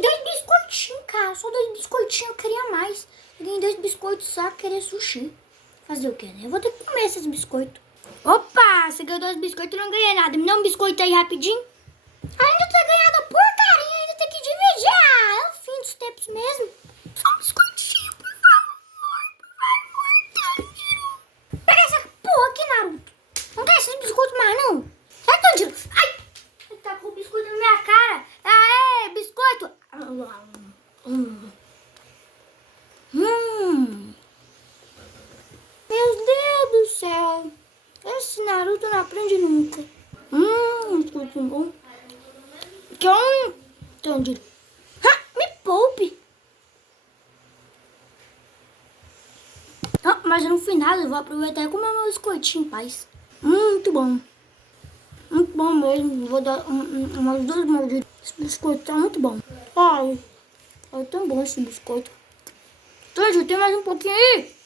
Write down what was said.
ganhei 2 biscoitinhos, cara. Só 2 biscoitinhos, eu queria mais. Eu ganhei 2 biscoitos só, querer sushi. Fazer o quê, né? Eu vou ter que comer esses biscoitos. Opa, você ganhou 2 biscoitos e não ganhei nada. Me dá um biscoito aí rapidinho. Ainda tá ganhando porcaria, ainda tem que dividir. Ah, é o fim dos tempos mesmo. Só um biscoitinho, por favor, Tanjiro. Pega essa porra aqui, Naruto. Não tem esses biscoitos mais, não. Sai, Tanjiro. Ai, ele tá com o biscoito na minha cara. Aê, biscoito. Meu Deus do céu. Esse Naruto não aprende nunca. Biscoito bom. Tanjiro. Me poupe. Mas no final eu vou aproveitar e comer meu biscoitinho em paz. Muito bom. Muito bom mesmo. Vou dar umas 2 mordidas. Esse biscoito tá muito bom. Ai, é tão bom esse biscoito. Tanjiro, tem mais um pouquinho aí?